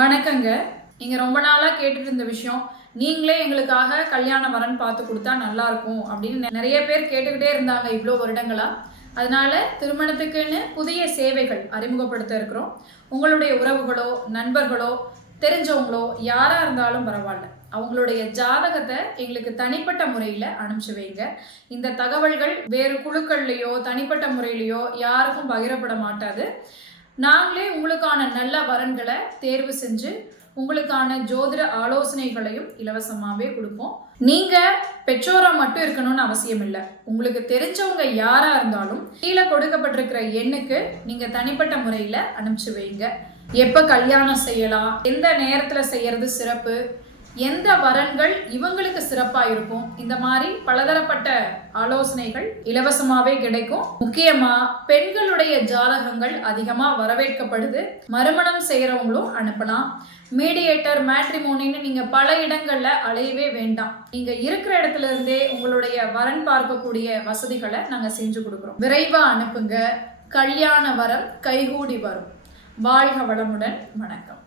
வணக்கங்க. நீங்கள் ரொம்ப நாளாக கேட்டுட்டு இருந்த விஷயம் நீங்களே எங்களுக்காக கல்யாண வரன் பார்த்து கொடுத்தா நல்லா இருக்கும் அப்படின்னு நிறைய பேர் கேட்டுக்கிட்டே இருந்தாங்க இவ்வளோ வருடங்களா. அதனால திருமணத்துக்குன்னு புதிய சேவைகள் அறிமுகப்படுத்த இருக்கிறோம். உங்களுடைய உறவுகளோ நண்பர்களோ தெரிஞ்சவங்களோ யாரா இருந்தாலும் பரவாயில்ல. அவங்களுடைய ஜாதகத்தை எங்களுக்கு தனிப்பட்ட முறையில் அனுப்பிச்சு வைங்க. இந்த தகவல்கள் வேறு குழுக்கள்லையோ தனிப்பட்ட முறையிலையோ யாருக்கும் பகிரப்பட மாட்டாது. நாங்களே உங்களுக்கான நல்ல வரன்களை தேர்வு செஞ்சு உங்களுக்கான ஜோதிட ஆலோசனைகளையும் இலவசமாகவே கொடுப்போம். நீங்கள் பெற்றோராக மட்டும் இருக்கணும்னு அவசியம் இல்லை. உங்களுக்கு தெரிஞ்சவங்க யாராக இருந்தாலும் கீழே கொடுக்கப்பட்டிருக்கிற எண்ணுக்கு நீங்கள் தனிப்பட்ட முறையில் அனுப்பிச்சு வைங்க. எப்போ கல்யாணம் செய்யலாம் எந்த நேரத்தில் செய்யறது சிறப்பு எந்த வரன்கள் இவங்களுக்கு சிறப்பா இருக்கும்? இந்த மாதிரி பலதரப்பட்ட ஆலோசனைகள் இலவசமாவே கிடைக்கும். முக்கியமா பெண்களுடைய ஜாதகங்கள் அதிகமா வரவேற்கப்படுது. மறுமணம் செய்யறவங்களும் அனுப்பலாம். மீடியேட்டர் மேட்ரிமோனின்னு நீங்க பல இடங்கள்ல அலையவே வேண்டாம். நீங்க இருக்கிற இடத்துல இருந்தே உங்களுடைய வரன் பார்க்கக்கூடிய வசதிகளை நாங்க செஞ்சு கொடுக்குறோம். விரைவா அனுப்புங்க. கல்யாண வரம் கைகூடி வரும். வாழ்க வளமுடன். வணக்கம்.